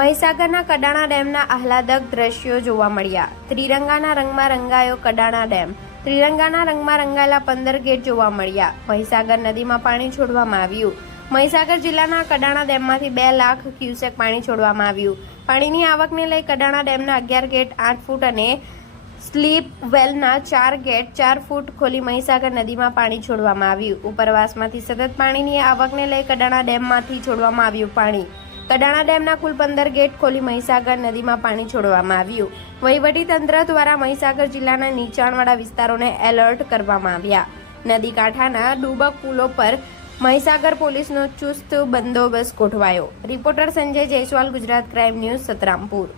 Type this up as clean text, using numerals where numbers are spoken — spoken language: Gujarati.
મહીસાગરના કડાણા ડેમના આહલાદક દ્રશ્યો જોવા મળ્યા। ત્રિરંગાના રંગમાં રંગાયો કડાણા ડેમ। ત્રિરંગાના રંગમાં રંગાયેલા 15 ગેટ જોવા મળ્યા। મહીસાગર નદીમાં પાણી છોડવામાં આવ્યું। મહીસાગર જિલ્લાના કડાણા ડેમમાંથી 2 લાખ ક્યુસેક પાણી છોડવામાં આવ્યું। પાણીની આવકને લઈ કડાણા ડેમના 11 ગેટ 8 ફૂટ અને સ્લીપ વેલના 4 ગેટ 4 ફૂટ ખોલી મહીસાગર નદીમાં પાણી છોડવામાં આવ્યું। ઉપરવાસમાંથી સતત પાણીની આવકને લઈ કડાણા ડેમમાંથી છોડવામાં આવ્યું પાણી। કડાણા ડેમના કુલ 15 ગેટ ખોલી મહીસાગર નદીમાં પાણી છોડવામાં આવ્યું। વહીવટીતંત્ર દ્વારા મહીસાગર જિલ્લાના નીચાણવાળા વિસ્તારોને એલર્ટ કરવામાં આવ્યા। નદી કાંઠાના ડુબક પુલો પર મહીસાગર પોલીસનો ચુસ્ત બંદોબસ્ત ગોઠવાયો। Reporter Sanjay Jaiswal, Gujarat crime news, Santrampur.